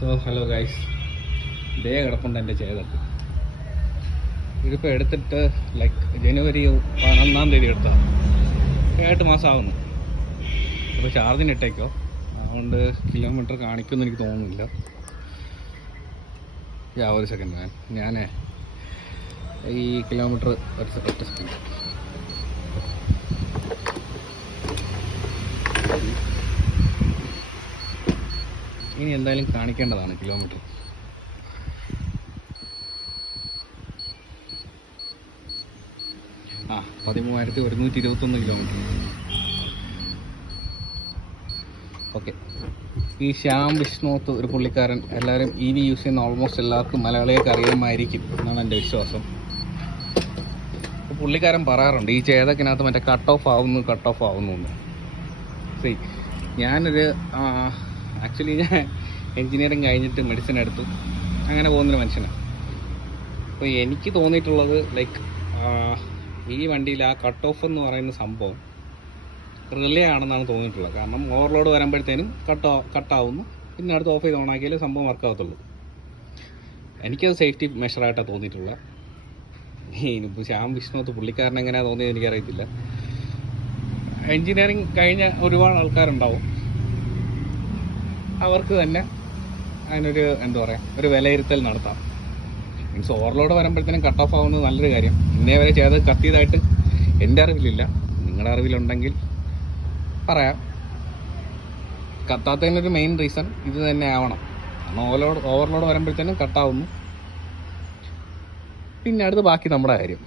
Hello guys, ഇതേ കിടപ്പുണ്ട് എൻ്റെ ചെയ്തത്. ഇതിപ്പോൾ എടുത്തിട്ട് ജനുവരി 11 എടുത്തതാണ്. 8 മാസമാകുന്നു. അപ്പോൾ ചാർജിന് ഇട്ടേക്കോ, അതുകൊണ്ട് കിലോമീറ്റർ കാണിക്കുമെന്ന് എനിക്ക് തോന്നുന്നില്ല. ഒരു സെക്കൻഡ്, ഞാൻ ഈ കിലോമീറ്റർ ഒരു സെക്കൻഡ് ഇനി എന്തായാലും കാണിക്കേണ്ടതാണ് കിലോമീറ്റർ. ആ 13,121 കിലോമീറ്റർ. ഓക്കെ. ഈ ശ്യാം വിഷ്ണോത്ത് ഒരു പുള്ളിക്കാരൻ, എല്ലാവരും EV യൂസ് ചെയ്യുന്ന ഓൾമോസ്റ്റ് എല്ലാവർക്കും മലയാളികൾക്ക് അറിയാമായിരിക്കും എന്നാണ് എൻ്റെ വിശ്വാസം. അപ്പോൾ പുള്ളിക്കാരൻ പറയാറുണ്ട് ഈ ചേതക്കിനകത്ത് മറ്റേ കട്ട് ഓഫ് ആവുന്നു എന്ന്. സി, ഞാനൊരു ആക്ച്വലി ഞാൻ എൻജിനീയറിങ് കഴിഞ്ഞിട്ട് മെഡിസിൻ എടുത്തു, അങ്ങനെ പോകുന്നൊരു മനുഷ്യനാണ്. അപ്പോൾ എനിക്ക് തോന്നിയിട്ടുള്ളത് ഈ വണ്ടിയിൽ ആ കട്ട് ഓഫ് എന്ന് പറയുന്ന സംഭവം റിലേ ആണെന്നാണ് തോന്നിയിട്ടുള്ളത്. കാരണം ഓവർലോഡ് വരുമ്പോഴത്തേനും കട്ടാവുന്നു, പിന്നെ അടുത്ത് ഓഫ് ചെയ്ത് ഓണാക്കിയാൽ സംഭവം വർക്കാവത്തുള്ളൂ. എനിക്കത് സേഫ്റ്റി മെഷറായിട്ടാണ് തോന്നിയിട്ടുള്ളത്. ഇനിയിപ്പോൾ ശ്യാം വിഷ്ണുത്ത് പുള്ളിക്കാരൻ എങ്ങനെയാണ് തോന്നിയത് എനിക്കറിയത്തില്ല. എൻജിനീയറിങ് കഴിഞ്ഞ ഒരുപാട് ആൾക്കാരുണ്ടാവും, അവർക്ക് തന്നെ അതിനൊരു ഒരു വിലയിരുത്തൽ നടത്താം. മീൻസ് ഓവർലോഡ് വരുമ്പോഴത്തേനും കട്ട് ഓഫ് ആവുന്നത് നല്ലൊരു കാര്യം. ഇന്നേ വരെ ചെയ്തത് കത്തിയതായിട്ട് എൻ്റെ അറിവിലില്ല. നിങ്ങളുടെ അറിവിലുണ്ടെങ്കിൽ പറയാം. കത്താത്തതിനൊരു മെയിൻ റീസൺ ഇത് തന്നെ ആവണം. കാരണം ഓവർലോഡ് വരുമ്പോഴത്തേനും കട്ടാവുന്നു, പിന്നെ അടുത്ത് ബാക്കി നമ്മുടെ കാര്യം.